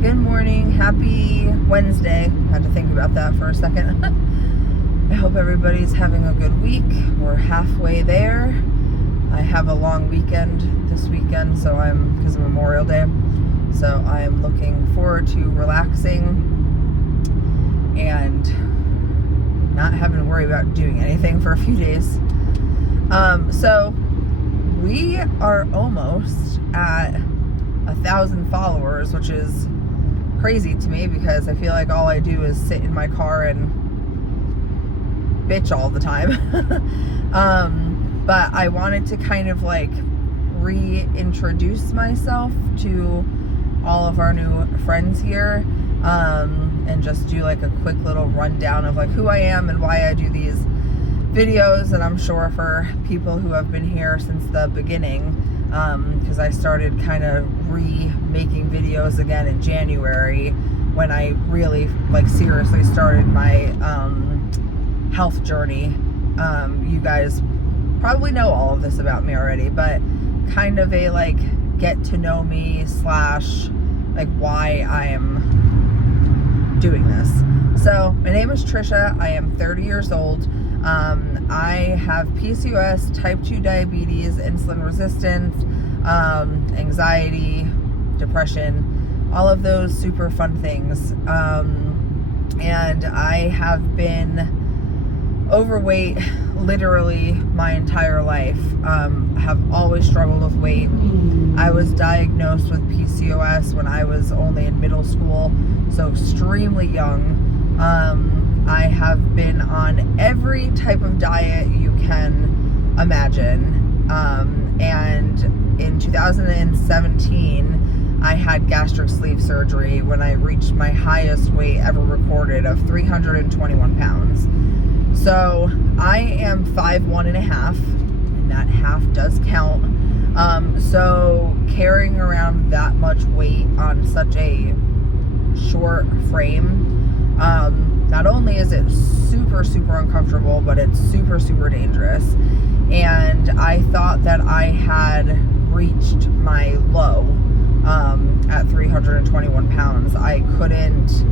Good morning. Happy Wednesday. Had to think about that for a second. I hope everybody's having a good week. We're halfway there. I have a long weekend this weekend, because of Memorial Day. So I'm looking forward to relaxing and not having to worry about doing anything for a few days. So we are almost at 1,000 followers, which is crazy to me because I feel like all I do is sit in my car and bitch all the time. But I wanted to kind of like reintroduce myself to all of our new friends here, and just do like a quick little rundown of like who I am and why I do these videos. And I'm sure for people who have been here since the beginning, because I started kind of making videos again in January when I really seriously started my health journey. You guys probably know all of this about me already, but kind of a get to know me / why I am doing this. So my name is Trisha. I am 30 years old. I have PCOS, type 2 diabetes, insulin resistance, anxiety, depression, all of those super fun things. And I have been overweight literally my entire life. Have always struggled with weight. I was diagnosed with PCOS when I was only in middle school, so extremely young. I have been on every type of diet you can imagine. And in 2017, I had gastric sleeve surgery when I reached my highest weight ever recorded of 321 pounds. So I am 5'1.5", and that half does count. So carrying around that much weight on such a short frame, not only is it super, super uncomfortable, but it's super, super dangerous. And I thought that I had reached my low at 321 pounds. I couldn't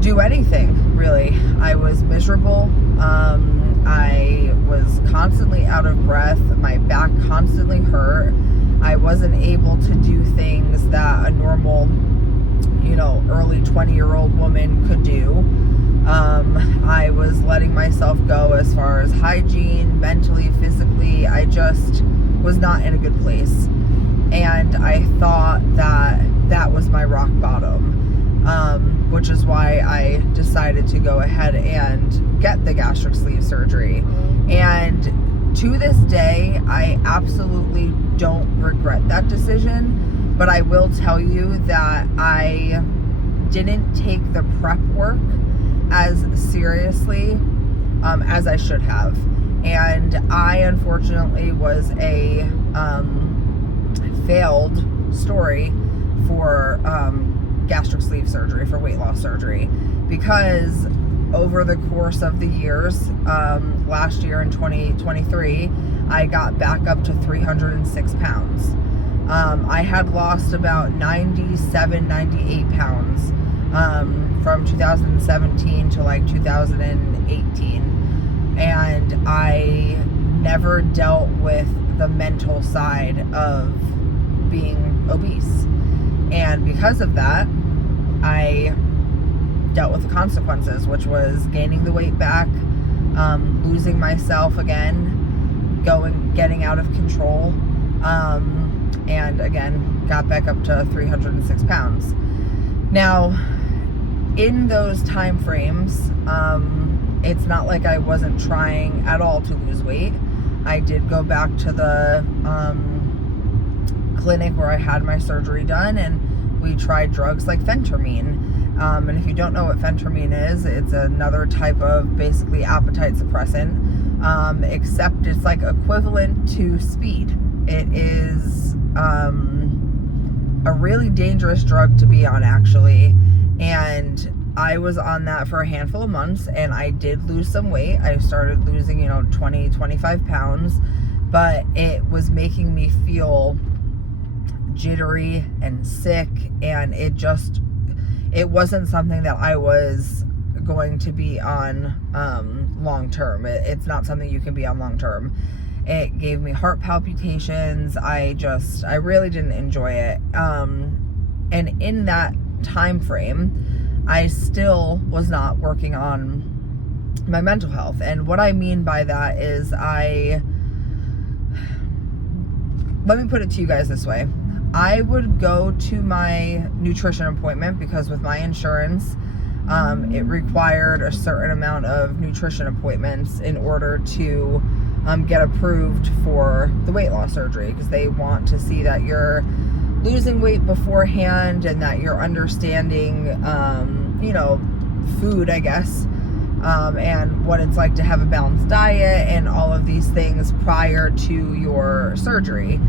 do anything, really. I was miserable. I was constantly out of breath. My back constantly hurt. I wasn't able to do things that a normal, early 20-year-old woman could do. I was letting myself go as far as hygiene, mentally, physically. I just was not in a good place. And I thought that was my rock bottom, which is why I decided to go ahead and get the gastric sleeve surgery. And to this day, I absolutely don't regret that decision, but I will tell you that I didn't take the prep work as seriously as I should have. And I unfortunately was a failed story for gastric sleeve surgery, for weight loss surgery, because over the course of the years, last year in 2023, I got back up to 306 pounds. I had lost about 98 pounds from 2017 to 2018. And I never dealt with the mental side of being obese. And because of that, I dealt with the consequences, which was gaining the weight back, losing myself again, getting out of control, and again, got back up to 306 pounds. Now, in those time frames, it's not like I wasn't trying at all to lose weight. I did go back to the clinic where I had my surgery done, and we tried drugs like phentermine. And if you don't know what phentermine is, it's another type of basically appetite suppressant, except it's equivalent to speed. It is a really dangerous drug to be on, actually. And I was on that for a handful of months, and I did lose some weight. I started losing, 20, 25 pounds, but it was making me feel jittery and sick, and it wasn't something that I was going to be on long term. It's not something you can be on long term. It gave me heart palpitations. I really didn't enjoy it. And in that time frame, I still was not working on my mental health. And what I mean by that is let me put it to you guys this way. I would go to my nutrition appointment because with my insurance, it required a certain amount of nutrition appointments in order to get approved for the weight loss surgery, because they want to see that you're losing weight beforehand and that you're understanding, food, I guess, and what it's like to have a balanced diet and all of these things prior to your surgery.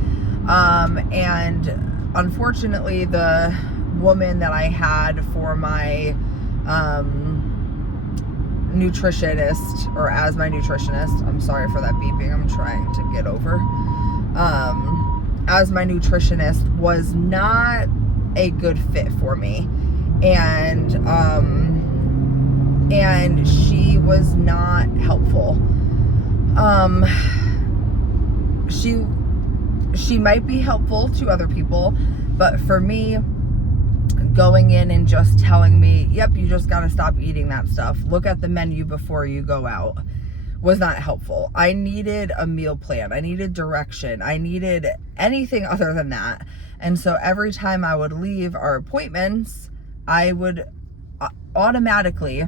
And unfortunately, the woman that I had for my nutritionist, or as my nutritionist, I'm sorry for that beeping, I'm trying to get over, as my nutritionist, was not a good fit for me, and she was not helpful. She might be helpful to other people, but for me, going in and just telling me, yep, you just got to stop eating that stuff, look at the menu before you go out, was not helpful. I needed a meal plan. I needed direction. I needed anything other than that. And so every time I would leave our appointments, I would automatically,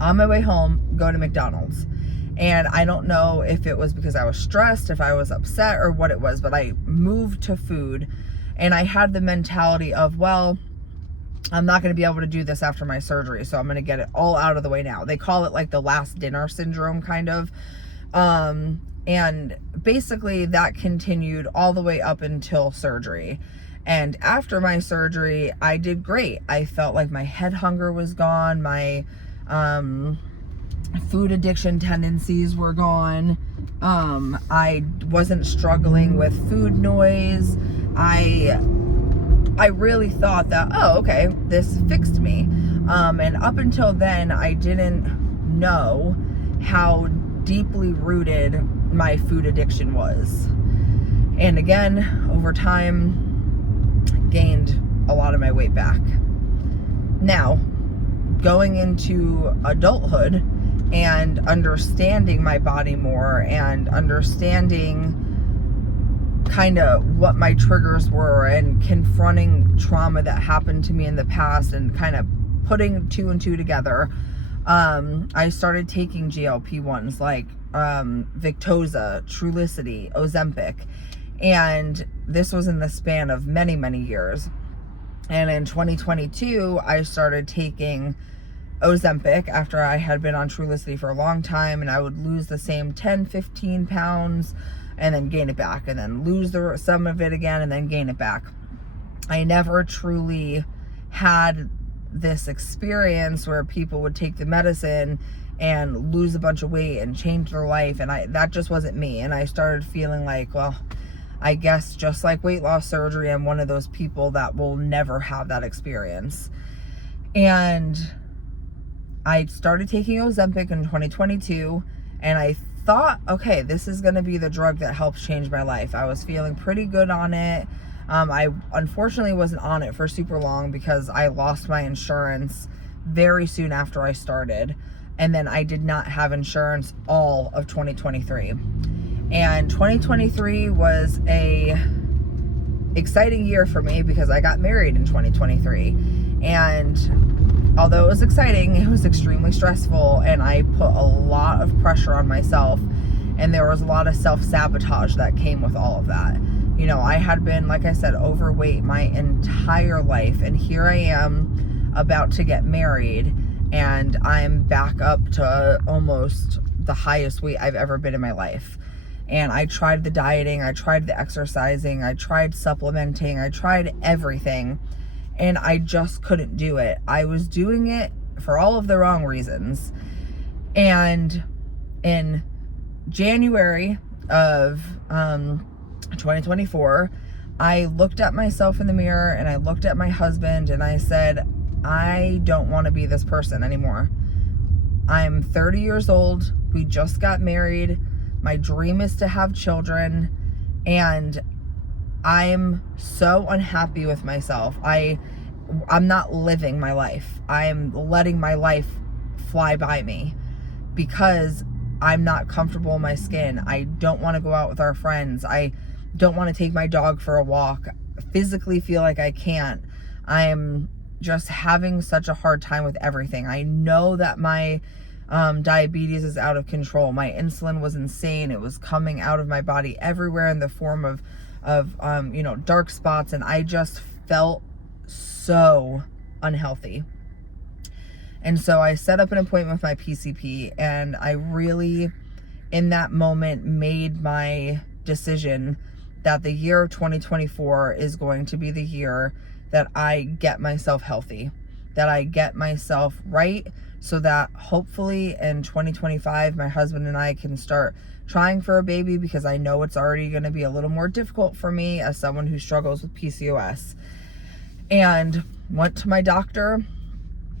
on my way home, go to McDonald's. And I don't know if it was because I was stressed, if I was upset, or what it was, but I moved to food. And I had the mentality of, well, I'm not going to be able to do this after my surgery, so I'm going to get it all out of the way now. They call it like the last dinner syndrome, kind of. And basically that continued all the way up until surgery. And after my surgery, I did great. I felt like my head hunger was gone. My food addiction tendencies were gone. I wasn't struggling with food noise. I really thought that, oh, okay, this fixed me. And up until then, I didn't know how deeply rooted my food addiction was. And again, over time, gained a lot of my weight back. Now, going into adulthood and understanding my body more and understanding kind of what my triggers were and confronting trauma that happened to me in the past and kind of putting two and two together, I started taking GLP-1s like Victoza, Trulicity, Ozempic, and this was in the span of many, many years. And in 2022, I started taking Ozempic after I had been on Trulicity for a long time, and I would lose the same 10, 15 pounds and then gain it back, and then lose some of it again and then gain it back. I never truly had this experience where people would take the medicine and lose a bunch of weight and change their life, and that just wasn't me. And I started feeling like, well, I guess just like weight loss surgery, I'm one of those people that will never have that experience. And I started taking Ozempic in 2022, and I thought, okay, this is going to be the drug that helps change my life. I was feeling pretty good on it. I unfortunately wasn't on it for super long because I lost my insurance very soon after I started, and then I did not have insurance all of 2023. And 2023 was a exciting year for me because I got married in 2023, and although it was exciting, it was extremely stressful, and I put a lot of pressure on myself, and there was a lot of self-sabotage that came with all of that. You know, I had been, like I said, overweight my entire life, and here I am about to get married, and I'm back up to almost the highest weight I've ever been in my life. And I tried the dieting, I tried the exercising, I tried supplementing, I tried everything, and I just couldn't do it. I was doing it for all of the wrong reasons. And in January of 2024, I looked at myself in the mirror and I looked at my husband and I said, I don't want to be this person anymore. I'm 30 years old. We just got married. My dream is to have children. And I'm so unhappy with myself. I'm not living my life. I'm letting my life fly by me because I'm not comfortable in my skin. I don't want to go out with our friends. I don't want to take my dog for a walk. Physically feel like I can't. I'm just having such a hard time with everything. I know that my diabetes is out of control. My insulin was insane. It was coming out of my body everywhere in the form of dark spots, and I just felt so unhealthy. And so I set up an appointment with my PCP, and I really, in that moment, made my decision that the year of 2024 is going to be the year that I get myself healthy, that I get myself right, so that hopefully in 2025, my husband and I can start trying for a baby, because I know it's already going to be a little more difficult for me as someone who struggles with PCOS. And went to my doctor,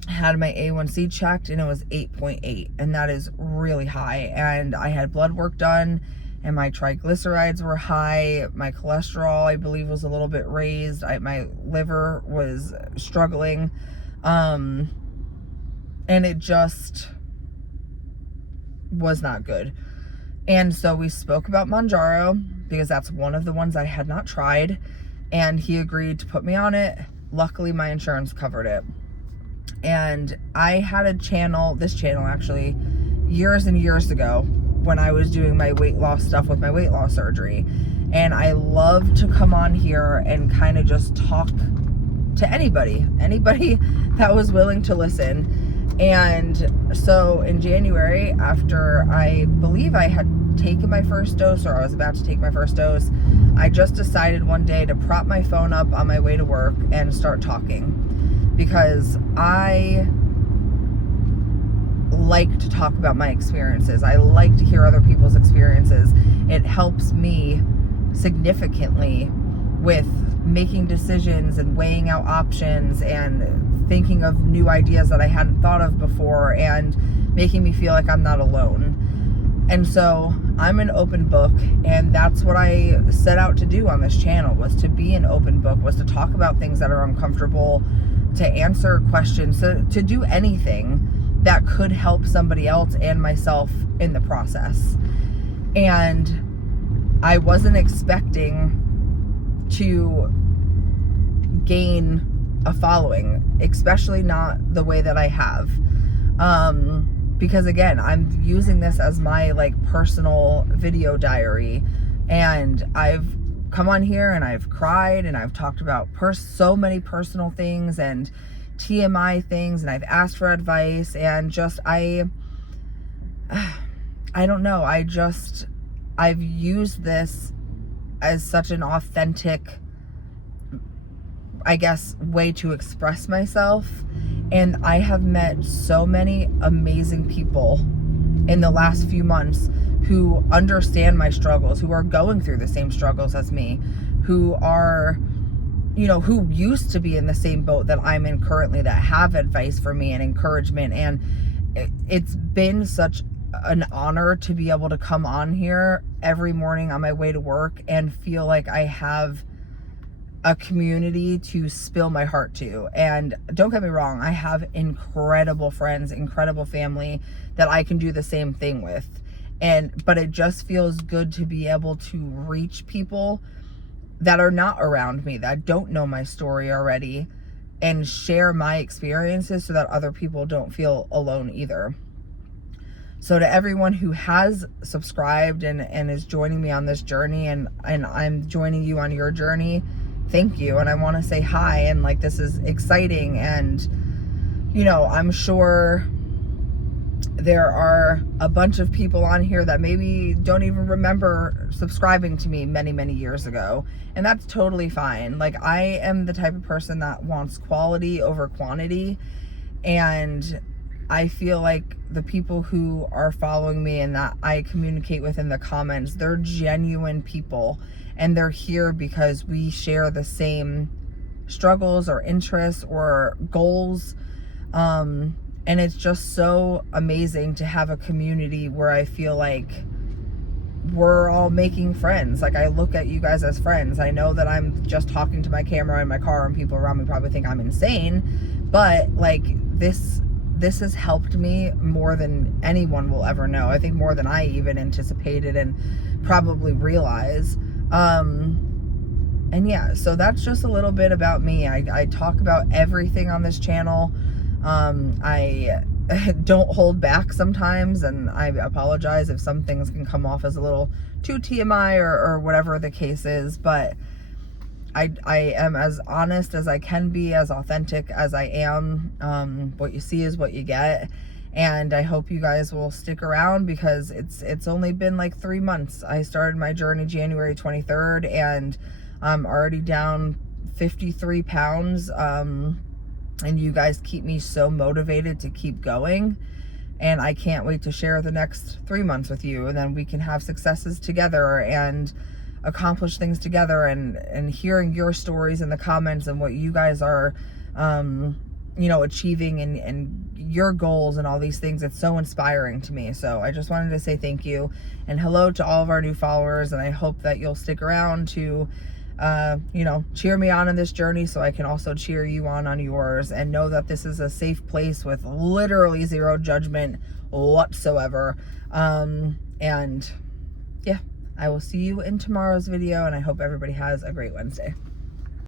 had my A1C checked, and it was 8.8, and that is really high. And I had blood work done, and my triglycerides were high. My cholesterol, I believe, was a little bit raised. My liver was struggling. And it just was not good. And so we spoke about Mounjaro, because that's one of the ones I had not tried, and he agreed to put me on it. Luckily, my insurance covered it. And I had this channel actually, years and years ago, when I was doing my weight loss stuff with my weight loss surgery. And I love to come on here and kind of just talk to anybody that was willing to listen. And so in January, after I believe I had taken my first dose, or I was about to take my first dose, I just decided one day to prop my phone up on my way to work and start talking, because I like to talk about my experiences. I like to hear other people's experiences. It helps me significantly with making decisions and weighing out options and thinking of new ideas that I hadn't thought of before, and making me feel like I'm not alone. And so I'm an open book, and that's what I set out to do on this channel, was to be an open book, was to talk about things that are uncomfortable, to answer questions, to do anything that could help somebody else and myself in the process. And I wasn't expecting to gain a following, especially not the way that I have. Because again, I'm using this as my personal video diary, and I've come on here and I've cried, and I've talked about so many personal things and TMI things, and I've asked for advice, and just I don't know, I've used this as such an authentic, I guess, way to express myself. And I have met so many amazing people in the last few months who understand my struggles, who are going through the same struggles as me, who are, who used to be in the same boat that I'm in currently, that have advice for me and encouragement. And it's been such an honor to be able to come on here every morning on my way to work and feel like I have a community to spill my heart to. And don't get me wrong, I have incredible friends, incredible family that I can do the same thing with. But it just feels good to be able to reach people that are not around me, that don't know my story already, and share my experiences so that other people don't feel alone either. So to everyone who has subscribed and is joining me on this journey, and I'm joining you on your journey, thank you. And I want to say hi, and this is exciting. And I'm sure there are a bunch of people on here that maybe don't even remember subscribing to me many years ago, and that's totally fine. I am the type of person that wants quality over quantity, and I feel like the people who are following me and that I communicate with in the comments, they're genuine people, and they're here because we share the same struggles or interests or goals. And it's just so amazing to have a community where I feel like we're all making friends. Like, I look at you guys as friends. I know that I'm just talking to my camera in my car and people around me probably think I'm insane, but like this has helped me more than anyone will ever know. I think more than I even anticipated and probably realize. And yeah, so that's just a little bit about me. I talk about everything on this channel. I don't hold back sometimes, and I apologize if some things can come off as a little too TMI or whatever the case is, but I am as honest as I can be, as authentic as I am. What you see is what you get, and I hope you guys will stick around because it's only been like 3 months. I started my journey January 23rd, and I'm already down 53 pounds. And you guys keep me so motivated to keep going, and I can't wait to share the next 3 months with you, and then we can have successes together and accomplish things together, and hearing your stories in the comments and what you guys are you know, achieving and your goals and all these things. It's so inspiring to me. So I just wanted to say thank you and hello to all of our new followers, and I hope that you'll stick around to you know, cheer me on in this journey so I can also cheer you on yours, and know that this is a safe place with literally zero judgment whatsoever. And yeah, I will see you in tomorrow's video, and I hope everybody has a great Wednesday.